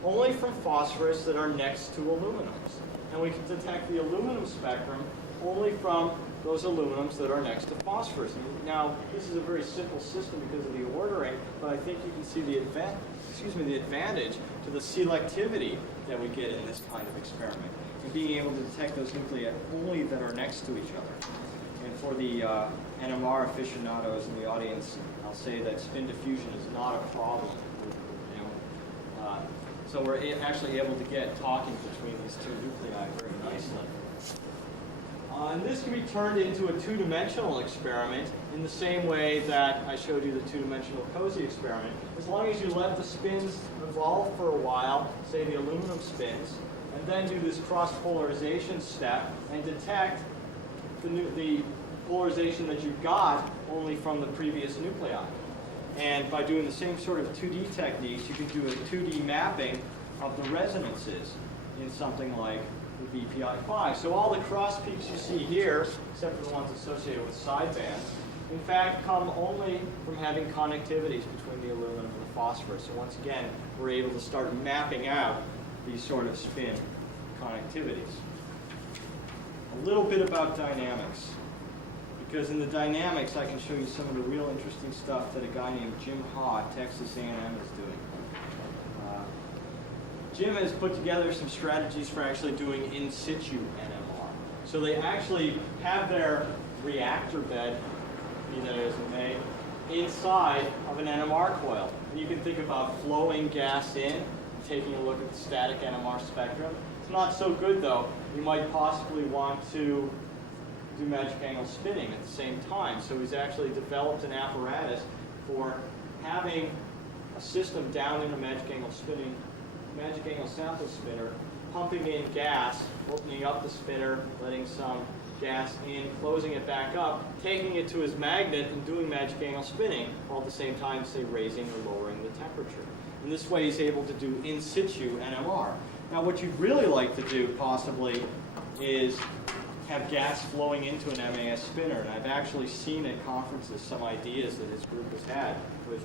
only from phosphorus that are next to aluminums. And we can detect the aluminum spectrum only from those aluminums that are next to phosphorus. Now, this is a very simple system because of the ordering, but I think you can see the advantage to the selectivity that we get in this kind of experiment, and being able to detect those nuclei only that are next to each other. And for the NMR aficionados in the audience, I'll say that spin diffusion is not a problem. So we're actually able to get talking between these two nuclei very nicely. And this can be turned into a two-dimensional experiment in the same way that I showed you the two-dimensional cozy experiment. As long as you let the spins evolve for a while, say the aluminum spins, and then do this cross-polarization step and detect the polarization that you got only from the previous nuclei. And by doing the same sort of 2D techniques, you can do a 2D mapping of the resonances in something like the VPI5. So all the cross peaks you see here, except for the ones associated with sidebands, in fact come only from having connectivities between the aluminum and the phosphorus. So once again, we're able to start mapping out these sort of spin connectivities. A little bit about dynamics. Because in the dynamics, I can show you some of the real interesting stuff that a guy named Jim Ha at Texas A&M is doing. Jim has put together some strategies for actually doing in situ NMR. So they actually have their reactor bed, be that as it may, inside of an NMR coil. And you can think about flowing gas in, taking a look at the static NMR spectrum. It's not so good though. You might possibly want to do magic angle spinning at the same time. So he's actually developed an apparatus for having a system down in a magic angle sample spinner, pumping in gas, opening up the spinner, letting some gas in, closing it back up, taking it to his magnet and doing magic angle spinning, while at the same time, say, raising or lowering the temperature. In this way, he's able to do in situ NMR. Now, what you'd really like to do, possibly, is have gas flowing into an MAS spinner. And I've actually seen at conferences some ideas that his group has had with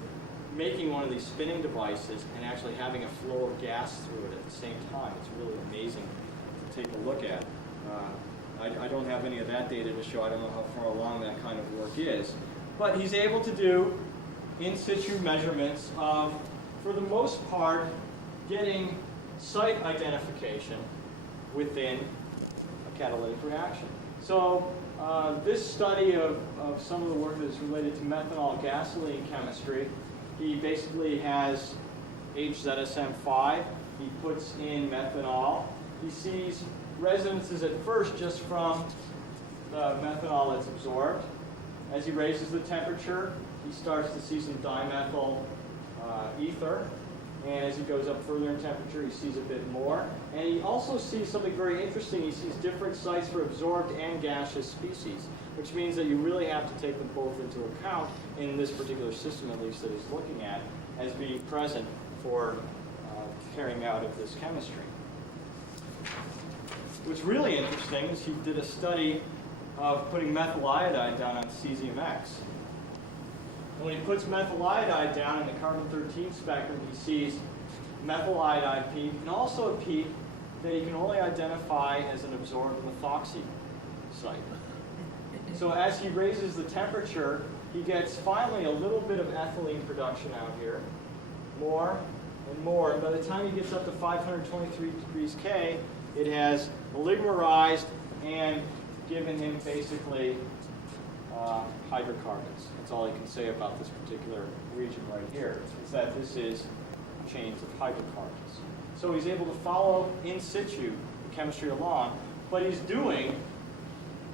making one of these spinning devices and actually having a flow of gas through it at the same time. It's really amazing to take a look at. I don't have any of that data to show. I don't know how far along that kind of work is. But he's able to do in situ measurements of, for the most part, getting site identification within a catalytic reaction. So this study of some of the work that is related to methanol gasoline chemistry, he basically has HZSM5. He puts in methanol. He sees resonances at first just from the methanol that's absorbed. As he raises the temperature, he starts to see some dimethyl ether. And as he goes up further in temperature, he sees a bit more. And he also sees something very interesting. He sees different sites for absorbed and gaseous species, which means that you really have to take them both into account in this particular system, at least that he's looking at, as being present for carrying out of this chemistry. What's really interesting is he did a study of putting methyl iodide down on cesium X. And when he puts methyl iodide down in the carbon-13 spectrum, he sees methyl iodide peak and also a peak that he can only identify as an absorbed methoxy site. So as he raises the temperature, he gets finally a little bit of ethylene production out here, more and more. And by the time he gets up to 523 degrees K, it has oligomerized and given him basically hydrocarbons. That's all I can say about this particular region right here, is that this is chains of hydrocarbons. So he's able to follow in situ the chemistry along, but he's doing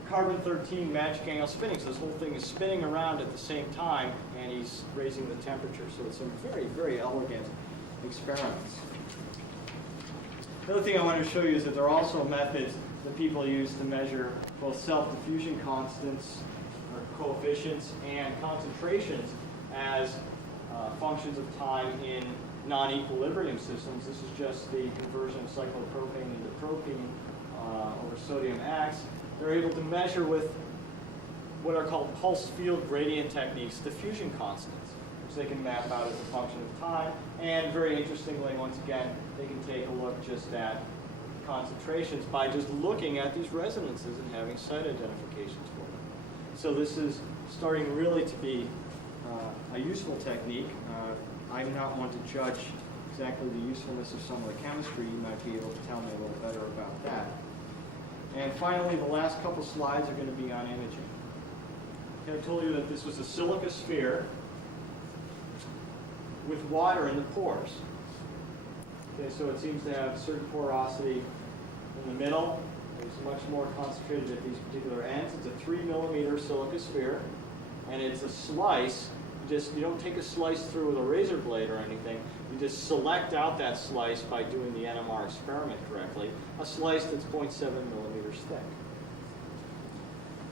carbon-13 magic angle spinning. So this whole thing is spinning around at the same time, and he's raising the temperature. So it's some very, very elegant experiments. The other thing I wanted to show you is that there are also methods that people use to measure both self-diffusion constants, or coefficients, and concentrations as functions of time in non-equilibrium systems. This is just the conversion of cyclopropane into propene over sodium X. They're able to measure with what are called pulse field gradient techniques diffusion constants, which they can map out as a function of time. And very interestingly, once again, they can take a look just at concentrations by just looking at these resonances and having site identifications for them. So this is starting really to be a useful technique. I'm not one to judge exactly the usefulness of some of the chemistry. You might be able to tell me a little better about that. And finally, the last couple slides are going to be on imaging. I told you that this was a silica sphere with water in the pores. Okay, so it seems to have certain porosity in the middle. It's much more concentrated at these particular ends. It's a 3 millimeter silica sphere, and it's a slice. You don't take a slice through with a razor blade or anything. You just select out that slice by doing the NMR experiment correctly. A slice that's 0.7 millimeters thick.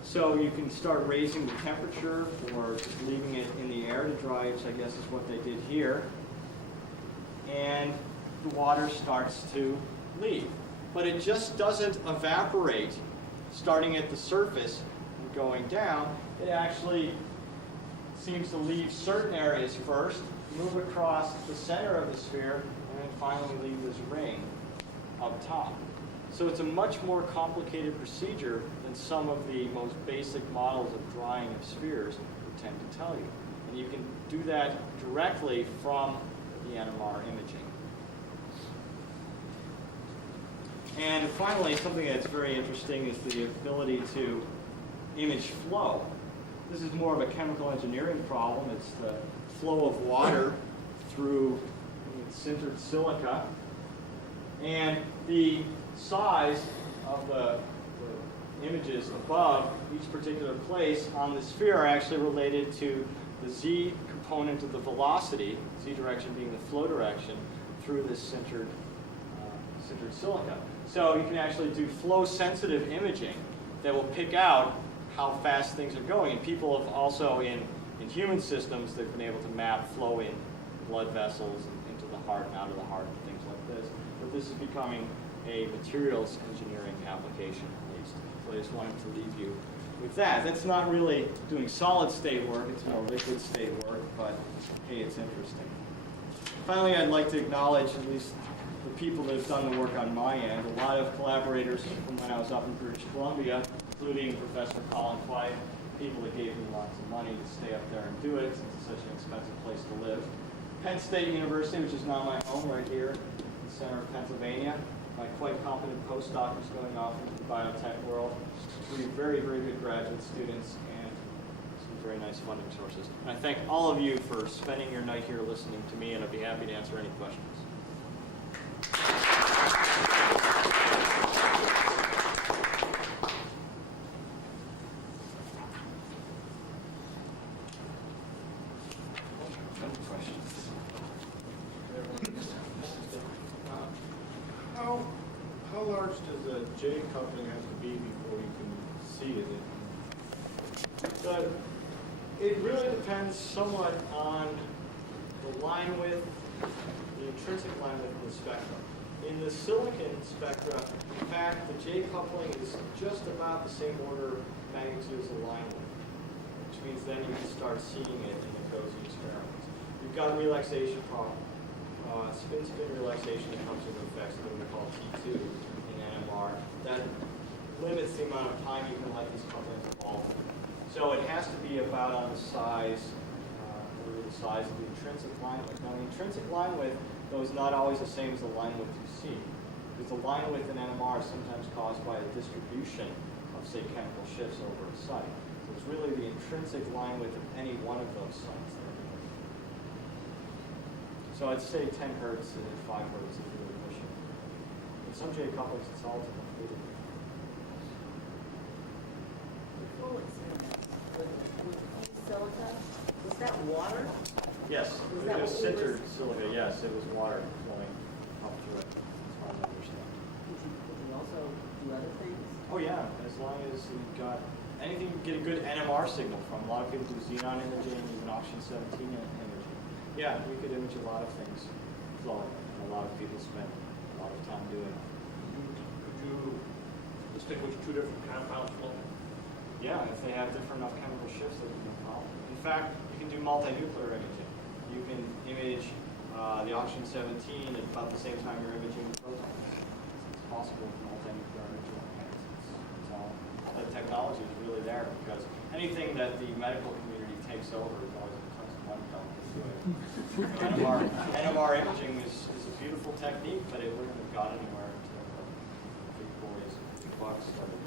So you can start raising the temperature or just leaving it in the air to dry, which I guess is what they did here. And the water starts to leave. But it just doesn't evaporate starting at the surface and going down. It actually seems to leave certain areas first, move across the center of the sphere, and then finally leave this ring up top. So it's a much more complicated procedure than some of the most basic models of drying of spheres would tend to tell you. And you can do that directly from the NMR imaging. And finally, something that's very interesting is the ability to image flow. This is more of a chemical engineering problem. It's the flow of water through sintered silica. And the size of the images above each particular place on the sphere are actually related to the z component of the velocity, z direction being the flow direction, through this sintered silica. So you can actually do flow-sensitive imaging that will pick out how fast things are going. And people have also, in human systems, they've been able to map flow in blood vessels and into the heart and out of the heart and things like this. But this is becoming a materials engineering application least. So I just wanted to leave you with that. That's not really doing solid state work, it's more liquid state work, but hey, it's interesting. Finally, I'd like to acknowledge at least the people that have done the work on my end. A lot of collaborators from when I was up in British Columbia, including Professor Colin White, people that gave me lots of money to stay up there and do it since it's such an expensive place to live. Penn State University, which is now my home right here in the center of Pennsylvania. My quite competent postdoctors going off into the biotech world. 3 very, very good graduate students and some very nice funding sources. And I thank all of you for spending your night here listening to me, and I'd be happy to answer any questions. How large does a J coupling have to be before you can see it? It really depends somewhat on the line width, the intrinsic line width of the spectrum. In the silicon spectra, in fact, the J coupling is just about the same order of magnitude as the line width, which means then you can start seeing it in the cozy experiments. You've got a relaxation problem. Spin-spin relaxation that comes into effect, something we call T2 in NMR. That limits the amount of time you can let these couplings evolve. So it has to be about on the size of the intrinsic line width. Now the intrinsic line width, though, is not always the same as the line width you see, because the line width in NMR is sometimes caused by a distribution of, say, chemical shifts over a site. So it's really the intrinsic line width of any one of those sites. So I'd say 10 hertz and 5 hertz is really pushing. In some J couplings, it's all included. Full experiment with silica, was that water? Yes, Was it that was what we sintered were- silica. Yes, it was water flowing up through it, as far as I understand. Could you also do other things? Oh yeah, as long as you've got anything you get a good NMR signal from. A lot of people do xenon imaging, even oxygen 17 imaging. Yeah, we could image a lot of things flowing, and a lot of people spend a lot of time doing it. Could you distinguish 2 different compounds flowing? Yeah, if they have different enough chemical shifts, that would be no problem. In fact, you can do multinuclear imaging. You can image the oxygen 17 at about the same time you're imaging the protons. It's possible with multinuclear imaging. It's all, the technology is really there, because anything that the medical community takes over is always tons of money going into it. NMR imaging is a beautiful technique, but it wouldn't have gone anywhere until the big boys, big bucks started.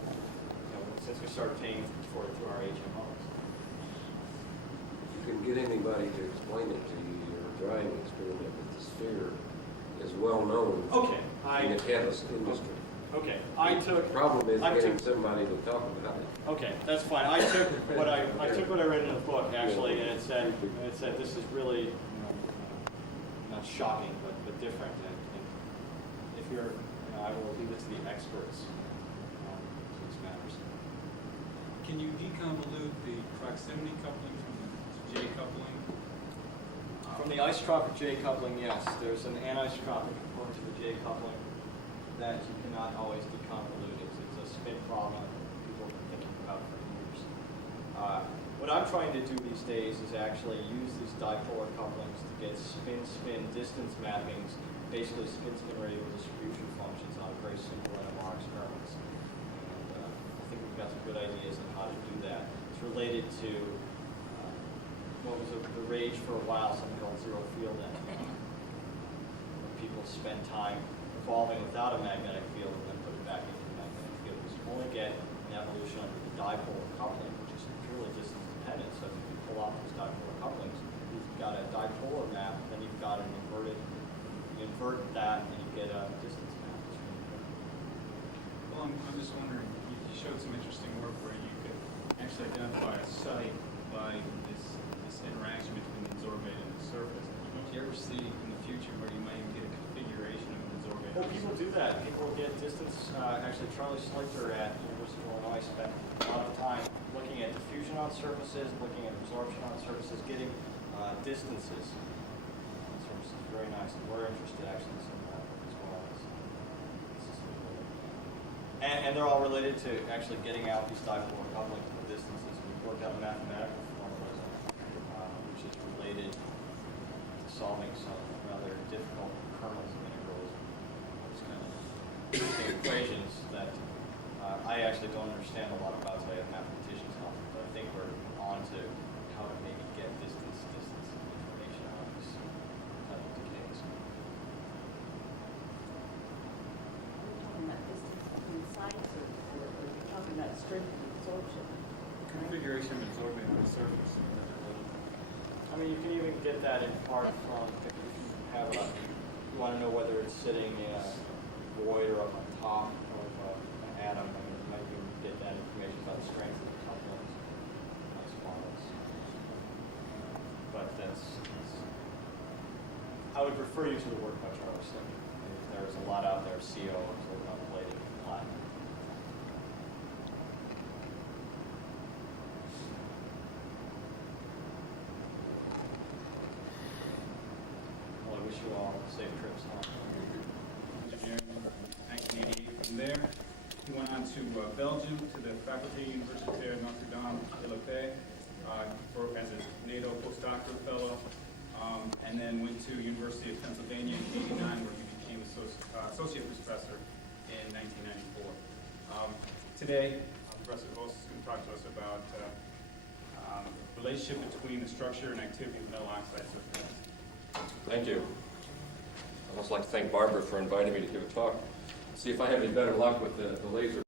Since we started paying for it through our HMOs. You can get anybody to explain it to you. Your drying experiment with the sphere is well known Okay, in the catalyst industry. okay. I The took. problem is I getting took- somebody to talk about it. Okay, that's fine. I took what I read in the book actually, and it said this is really not shocking, but different. And if you're, I will leave it to the experts on these matters. Can you deconvolute the proximity coupling from the J coupling? From the isotropic J coupling, yes, there's an anisotropic component to the J coupling that you cannot always deconvolute. It's a spin problem that people have been thinking about for years. What I'm trying to do these days is actually use these dipolar couplings to get spin-spin distance mappings, basically spin-spin radial distribution functions on very simple NMR experiments. And I think we've got some good ideas on how to do that. It's related to what was the rage for a while, something called zero field engineering. People spend time evolving without a magnetic field and then put it back into the magnetic field. Because you only get an evolution under the dipolar coupling, which is purely distance dependent. So if you pull off these dipolar couplings, you've got a dipolar map, then you've got an inverted, you invert that and you get a distance map. Well, I'm just wondering, you showed some interesting work where you could actually identify a site by this interaction between the adsorbate and the surface. Do you ever see in the future where you might get a configuration of an adsorbate? Well, people do that. People get distance. Actually, Charlie Slichter at University of Illinois spent a lot of time looking at diffusion on surfaces, looking at absorption on surfaces, getting distances on surfaces. Very nice. And we're interested actually in some of that as well. And they're all related to actually getting out these dipolar coupling distances. We've worked out a mathematical formalism, which is related to solving some rather difficult kernels of integrals. Those kind of interesting equations that I actually don't understand a lot about, so I have mathematicians help. But I think we're on to how to maybe get distance information out of this kind of decays. Are we talking about distance between sites, or are we talking about strength of absorption? Configuration of absorbing on the surface. I mean, you can even get that in part from if you have a, you want to know whether it's sitting in a void or up on top of an atom. I mean, you might even get that information about the strength of the couplings. Nice models. But I would refer you to the work by Charles Slick. There's a lot out there, CO, absorbed on plated platinum. Well, I wish you all safe trips home. Engineering, 1988. From there, he went on to Belgium, to the Faculté Universitaire Notre Dame de la Paix, as a NATO postdoctoral fellow, and then went to University of Pennsylvania in '89, where he became associate professor in 1994. Today, Professor Vos is going to talk to us about the relationship between the structure and activity of metal oxide surfaces. Thank you. I'd also like to thank Barbara for inviting me to give a talk. See if I have any better luck with the laser.